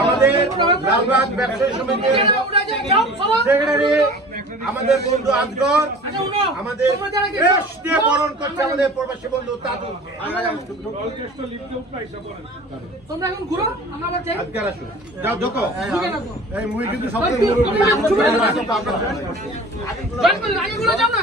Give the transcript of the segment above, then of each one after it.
আমাদের লালবাগ ব্যবসায়ী সমিতির সেক্রেটারি আমাদের বন্ধু আজগর আমাদের দেশ দিয়ে বরণ করছে আমাদের প্রবাসী বন্ধু তাদু তোমরা এখন ঘুরো আমরা যাও এই মুই কিন্তু ওই সবচেয়ে কি, মুরব্বী। তোমরা এখন ছুটে যাও। জয়েন করে আগে ঘুরে যাও না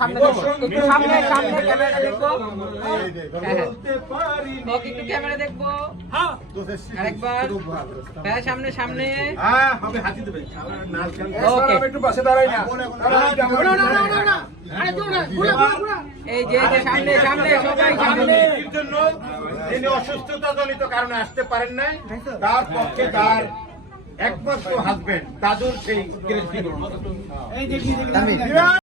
সামনে দেখো। সামনে সামনে ক্যামেরা দেখব হ্যাঁ, হ্যাঁ। ওকে একটু ক্যামেরা দেখব। আরেকবার। হ্যাঁ সামনে সামনে। হ্যাঁ হবে হাতি দেবে। ওকে। একটু পাশে দাঁড়াই না। না, না, না, না, না। আরে ঘুরো না, ঘুরো, ঘুরো, ঘুরো। এই যে সামনে সামনে সবাই সামনে। জন্য তিনি অসুস্থতা জনিত কারণে আসতে পারেন নাই তার পক্ষে তার একমাত্র হাজবেন্ড দাদুর সেই